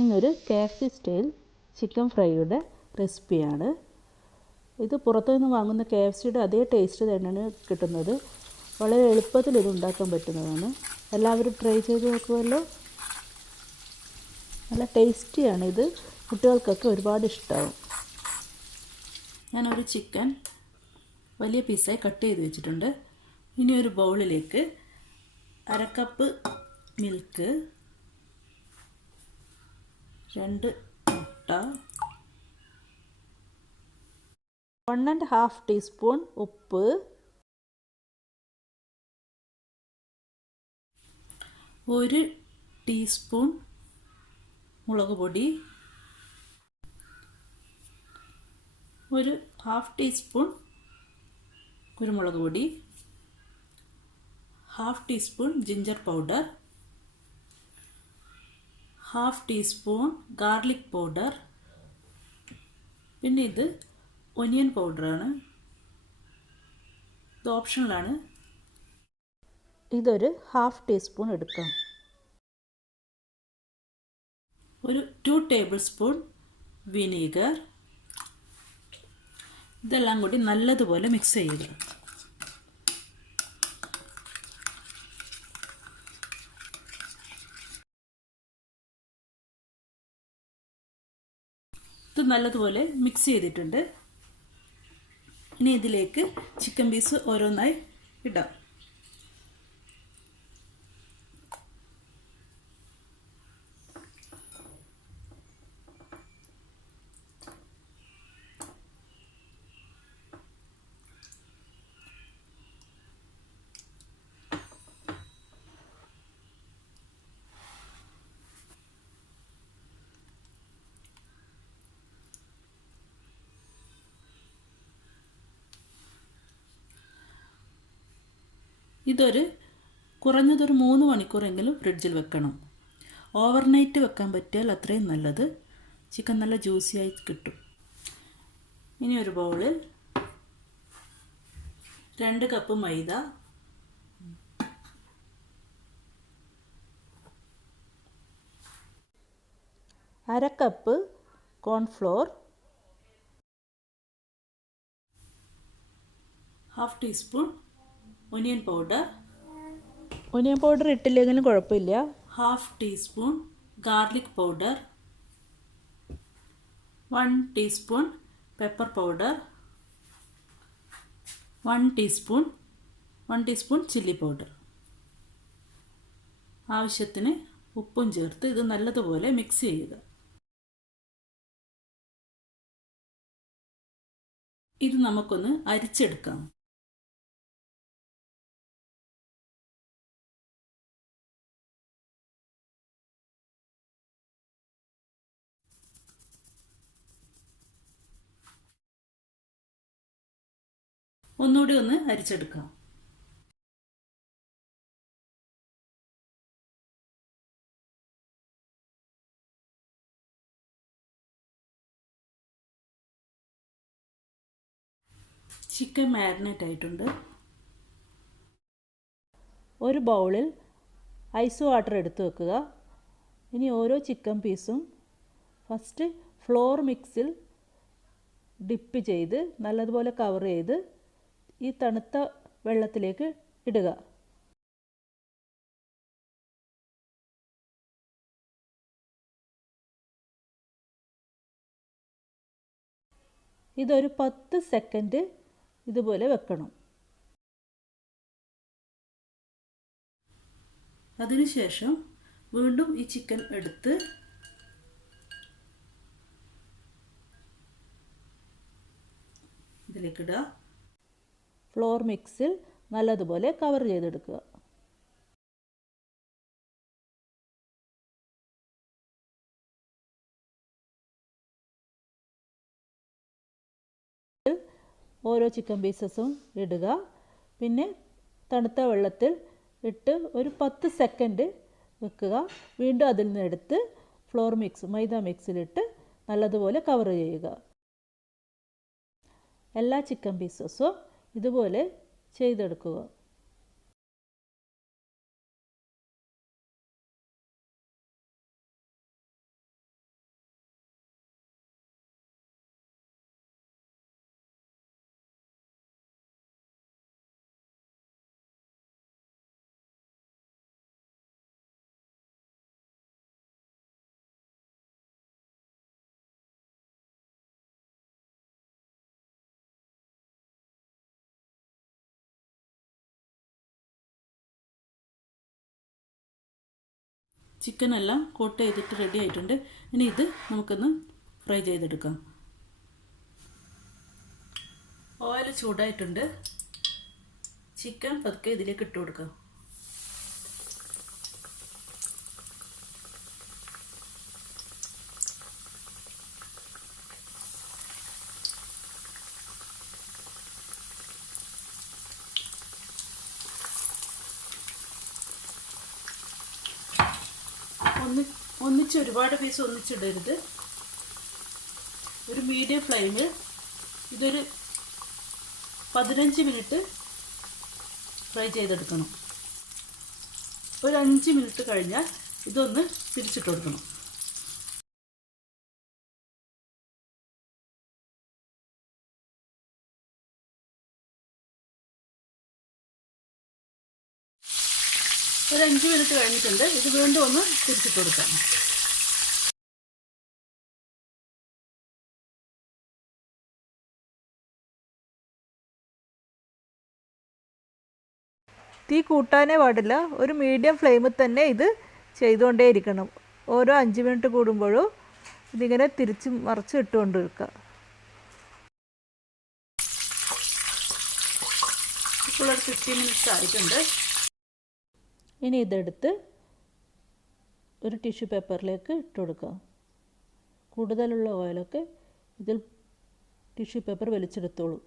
ഇന്നൊരു KFC style chicken ഫ്രൈയുടെ റെസിപ്പിയാണ്. ഇത് പുറത്തുനിന്ന് വാങ്ങുന്ന KFCയുടെ അതേ ടേസ്റ്റ് തന്നെയാണ് കിട്ടുന്നത്. വളരെ എളുപ്പത്തിൽ ഇത് ഉണ്ടാക്കാൻ പറ്റുന്നതാണ്. എല്ലാവരും ട്രൈ ചെയ്ത് നോക്കുമല്ലോ. നല്ല ടേസ്റ്റിയാണ് ഇത്. കുട്ടികൾക്കൊക്കെ ഒരുപാട് ഇഷ്ടമാവും. ഞാനൊരു ചിക്കൻ വലിയ പീസായി കട്ട് ചെയ്ത് വെച്ചിട്ടുണ്ട്. ഇനി ഒരു ബൗളിലേക്ക് 1/2 കപ്പ് മിൽക്ക്, 2 മുട്ട, 1½ ടീസ്പൂൺ ഉപ്പ്, 1 ടീസ്പൂൺ മുളക് പൊടി, 1/2 ടീസ്പൂൺ കുരുമുളക് പൊടി, 1/2 teaspoon ginger powder, 1/2 teaspoon garlic powder, പിന്നെ ഇത് ഒനിയൻ പൗഡറാണ്. ഇത് ഓപ്ഷണലാണ്. ഇതൊരു 1/2 ടീസ്പൂൺ എടുക്കാം. ഒരു 2 ടേബിൾ സ്പൂൺ വിനീഗർ. ഇതെല്ലാം കൂടി നല്ലതുപോലെ മിക്സ് ചെയ്യുക. ഇത് നല്ലതുപോലെ മിക്സ് ചെയ്തിട്ടുണ്ട്. ഇനി ഇതിലേക്ക് ചിക്കൻ പീസ് ഓരോന്നായി ഇടാം. കുറഞ്ഞതൊരു 3 മണിക്കൂറെങ്കിലും ഫ്രിഡ്ജിൽ വെക്കണം. ഓവർനൈറ്റ് വെക്കാൻ പറ്റിയാൽ അത്രയും നല്ലത്. ചിക്കൻ നല്ല ജ്യൂസിയായി കിട്ടും. ഇനി ഒരു ബൗളിൽ 2 cup maida, 1/2 cup cornflour, 1/2 teaspoon onion powder ഇട്ടില്ലെങ്കിലും കുഴപ്പമില്ല, 1/2 teaspoon garlic powder, 1 teaspoon pepper powder, 1 teaspoon chilli powder. ആവശ്യത്തിന് ഉപ്പും ചേർത്ത് ഇത് നല്ലതുപോലെ മിക്സ് ചെയ്യുക. ഇത് നമുക്കൊന്ന് അരിച്ചെടുക്കാം. ഒന്നുകൂടി ഒന്ന് അരിച്ചെടുക്കാം. ചിക്കൻ മാരിനേറ്റ് ആയിട്ടുണ്ട്. ഒരു ബൗളിൽ ഐസ് വാട്ടർ എടുത്ത് വെക്കുക. ഇനി ഓരോ ചിക്കൻ പീസും ഫസ്റ്റ് ഫ്ലോർ മിക്സിൽ ഡിപ്പ് ചെയ്ത് നല്ലതുപോലെ കവർ ചെയ്ത് ഈ തണുത്ത വെള്ളത്തിലേക്ക് ഇടുക. ഇതൊരു 10 സെക്കൻഡ് ഇതുപോലെ വെക്കണം. അതിനുശേഷം വീണ്ടും ഈ ചിക്കൻ എടുത്ത് ഇതിലേക്കിടുക. ഫ്ലോർ മിക്സിൽ നല്ലതുപോലെ കവർ ചെയ്തെടുക്കുക. ഓരോ ചിക്കൻ പീസസും ഇടുക. പിന്നെ തണുത്ത വെള്ളത്തിൽ ഇട്ട് ഒരു 10 സെക്കൻഡ് വെക്കുക. വീണ്ടും അതിൽ നിന്ന് എടുത്ത് മൈദ മിക്സിലിട്ട് നല്ലതുപോലെ കവർ ചെയ്യുക. എല്ലാ ചിക്കൻ പീസസും ഇതുപോലെ ചെയ്തെടുക്കുക. ചിക്കൻ എല്ലാം കോട്ട് ചെയ്തിട്ട് റെഡി ആയിട്ടുണ്ട്. ഇനി ഇത് നമുക്കൊന്ന് ഫ്രൈ ചെയ്തെടുക്കാം. ഓയിൽ ചൂടായിട്ടുണ്ട്. ചിക്കൻ പതുക്കെ ഇതിലേക്ക് ഇട്ട് കൊടുക്കാം. ഒന്നിച്ച് ഒരുപാട് പീസ് ഒന്നിച്ചിടരുത്. ഒരു മീഡിയം ഫ്ലെയിമിൽ ഇതൊരു 15 മിനിറ്റ് ഫ്രൈ ചെയ്തെടുക്കണം. ഒരു 5 മിനിറ്റ് കഴിഞ്ഞാൽ ഇതൊന്ന് തിരിച്ചിട്ട് കൊടുക്കണം. ഒരു 5 മിനിറ്റ് കഴിഞ്ഞിട്ടുണ്ട്. ഇത് വീണ്ടും ഒന്ന് തിരിച്ചിട്ട് കൊടുക്കാം. തീ കൂട്ടാനേ പാടില്ല. ഒരു മീഡിയം ഫ്ലെയിമിൽ തന്നെ ഇത് ചെയ്തുകൊണ്ടേയിരിക്കണം. ഓരോ 5 മിനിറ്റ് കൂടുമ്പോഴും ഇതിങ്ങനെ തിരിച്ച് മറിച്ച് ഇട്ടുകൊണ്ടിരിക്കുക. ഇപ്പോൾ ഒരു 15 മിനിറ്റ്സ് ആയിട്ടുണ്ട്. ഇനി ഇതെടുത്ത് ഒരു ടിഷ്യൂ പേപ്പറിലേക്ക് ഇട്ട് കൊടുക്കുക. കൂടുതലുള്ള ഓയിലൊക്കെ ഇതിൽ ടിഷ്യൂ പേപ്പർ വലിച്ചെടുത്തോളൂ.